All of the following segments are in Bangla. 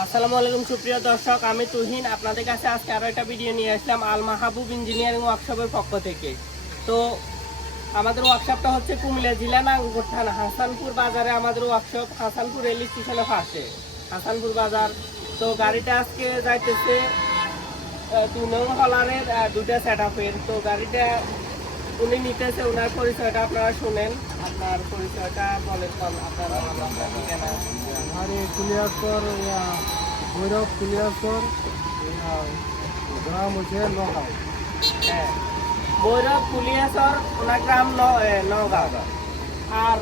আসসালামু আলাইকুম সুপ্রিয় দর্শক, আমি তুহিন আপনাদের কাছে আজকে আরও একটা ভিডিও নিয়ে আসলাম আল মাহবুব ইঞ্জিনিয়ারিং ওয়ার্কশপের পক্ষ থেকে। তো আমাদের ওয়ার্কশপটা হচ্ছে কুমিল্লা জেলা নাঙ্গলকোট থানা হাসানপুর বাজারে আমাদের ওয়ার্কশপ, হাসানপুর রেল স্টেশনের পাশে হাসানপুর বাজার। তো গাড়িটা আজকে যাইতেছে 2 নং হলারের 2টা সেট আপের। তো গাড়িটা উনি নিতেছে, ওনার পরিচয়টা আপনারা শুনেন। আপনার পরিচয়টা বলেন আপনারা। हमारे कुलियासर या भैरव कुलियासर ग्राम হচ্ছে নগাঁও। হ্যাঁ, ভৈরব কুলিয়াসর ওনার গ্রাম নগাঁও। আর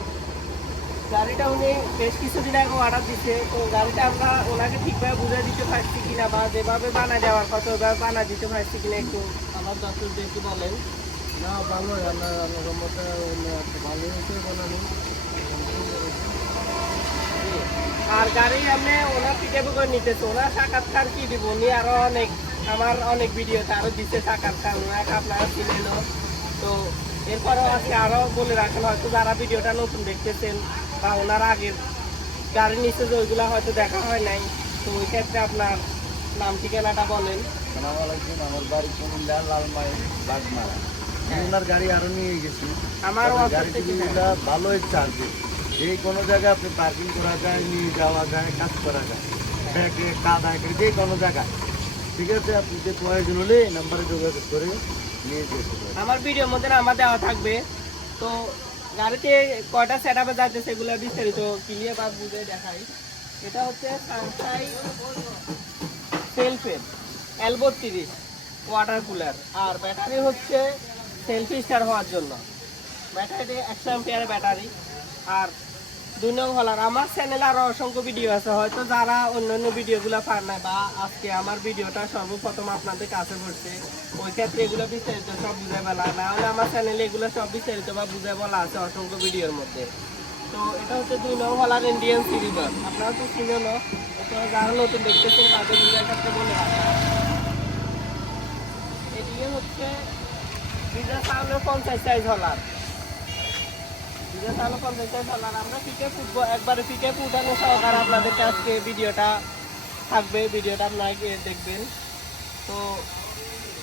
গাড়িটা উনি বেশ কিছুদিন আগে অর্ডার দিচ্ছে। তো গাড়িটা আমরা ওনাকে ঠিকভাবে বুঝে দিতে পারছি কিনা বা যেভাবে বানা দেওয়ার কথা ওইভাবে বানা দিতে পারছি কিনা একটু আমার দর্শকদের একটু বলেন। না ভালোই, আল্লাহর মতে ভালোই হয়েছে বানানো। আর গাড়ি আপনি ওনার পিকে করে নিতেছে, ওনার সাক্ষাৎকার কি দিব উনি আরো অনেক আমার অনেক ভিডিওতে আরো দিচ্ছে সাক্ষাৎকার, ওনাকে আপনারা চিনেন। তো এরপরেও আজকে আরো বলে রাখেন, হয়তো যারা ভিডিওটা নতুন দেখতেছেন বা ওনার আগের গাড়ি নিচে যে ওইগুলো হয়তো দেখা হয় নাই, তো ওই ক্ষেত্রে আপনার নাম ঠিকানাটা বলেন। আমার বাড়ি কুমিল্লা লালমাই বাগমারা। ওনার গাড়ি আরো নিয়ে গেছি। আমার গাড়িটা ভালোই চার্জে, যে কোনো জায়গায় আপনি পার্কিং করা যায়, নিয়ে যাওয়া যায়, কাজ করা যায়, ব্যাগে কাদায় যে কোনো জায়গায়। ঠিক আছে, আপনি যে প্রয়োজন হলে এই নাম্বারে যোগাযোগ করে নিয়ে যেতে পারেন। আমার ভিডিওর মধ্যে নাম্বার দেওয়া থাকবে। তো গাড়িতে কয়টা সেট আপে যাচ্ছে সেগুলো বিস্তারিত ক্লিয়ার বা বুঝে দেখাই। এটা হচ্ছে সানশাই সেলফের L32 ওয়াটার কুলার, আর ব্যাটারি হচ্ছে সেলফি স্টার হওয়ার জন্য। ব্যাটারি 100 অ্যাম্পিয়ারের ব্যাটারি। আর 2 নং হলার। আমার চ্যানেলে আরও অসংখ্য ভিডিও আছে, হয়তো যারা অন্যান্য ভিডিওগুলো পান না বা আজকে আমার ভিডিওটা সর্বপ্রথম আপনাদের কাছে পড়ছে, ওই ক্ষেত্রে এগুলো বিস্তারিত সব বুঝে বলা, না হলে আমার চ্যানেলে এগুলো সব বিস্তারিত বা বুঝে বলা আছে অসংখ্য ভিডিওর মধ্যে। তো এটা হচ্ছে 2 নং হলার ইন্ডিয়ান সিরিজ। আপনারা তো চিনেন, তো যারা নতুন দেখতেছেন তাদের বুঝার ক্ষেত্রে বলে রাখা। এদিকে হচ্ছে 50 সাইজ হলার। আমরা পিকে ফুটবো, একবারে পিকে ফুটানো সহকারে আপনাদেরকে আজকে ভিডিওটা থাকবে, ভিডিওটা আপনারা দেখবেন। তো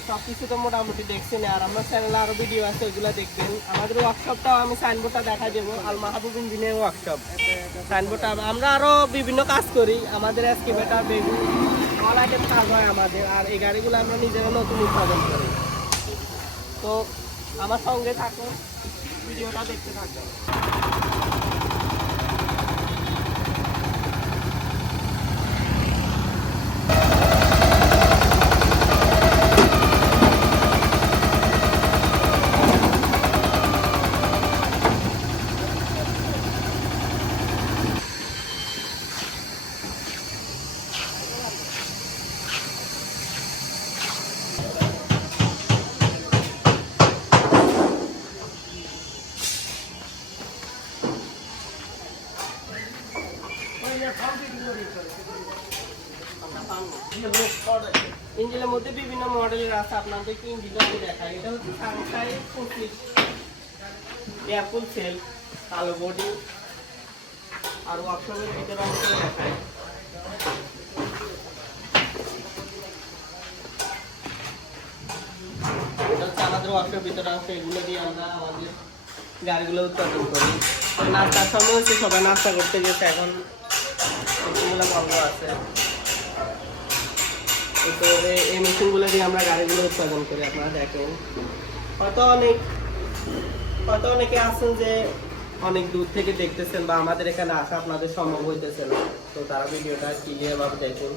সব কিছু তো মোটামুটি দেখছেন, আর আমার চ্যানেলে আরও ভিডিও আছে, ওইগুলো দেখবেন। আমাদের ওয়ার্কশপটাও আমি সাইনবোর্ডটা দেখা দেবো, আল মাহবুব ইঞ্জিনিয়ারিং ওয়ার্কশপ সাইনবোর্ডটা। আমরা আরও বিভিন্ন কাজ করি, আমাদের এসকেভেটার বেবি অল আইটেম কাজ হয় আমাদের। আর এই গাড়িগুলো আমরা নিজেরা নতুন উৎপাদন করি। তো আমার সঙ্গে থাকুন, ভিডিওটা দেখতে থাকবেন। ইঞ্জিনের মধ্যে বিভিন্ন মডেলের আছে, আপনাদেরকে ইঞ্জিনটা দেখাই। এটা হচ্ছে সানশাই এয়ারকুল সেল, কালো বডি। আর ওয়ার্কশপের ভিতরে অংশ দেখাই। এটা হচ্ছে আমাদের ওয়ার্কশপের ভিতরে আছে, এগুলো দিয়ে আমরা আমাদের গাড়িগুলো উৎপাদন করি। নাস্তার সময় হচ্ছে সবাই নাস্তা করতে গেছে, এখন বন্ধ আছে। তো এই মেশিনগুলো দিয়ে আমরা গাড়িগুলো উৎপাদন করি। আপনারা দেখেন, হয়তো অনেকে আছেন যে অনেক দূর থেকে দেখতেছেন বা আমাদের এখানে আসা আপনাদের সম্ভব হইতেছে না, তো তারা ভিডিওটা ক্লিয়ার ভাবে দেখুন।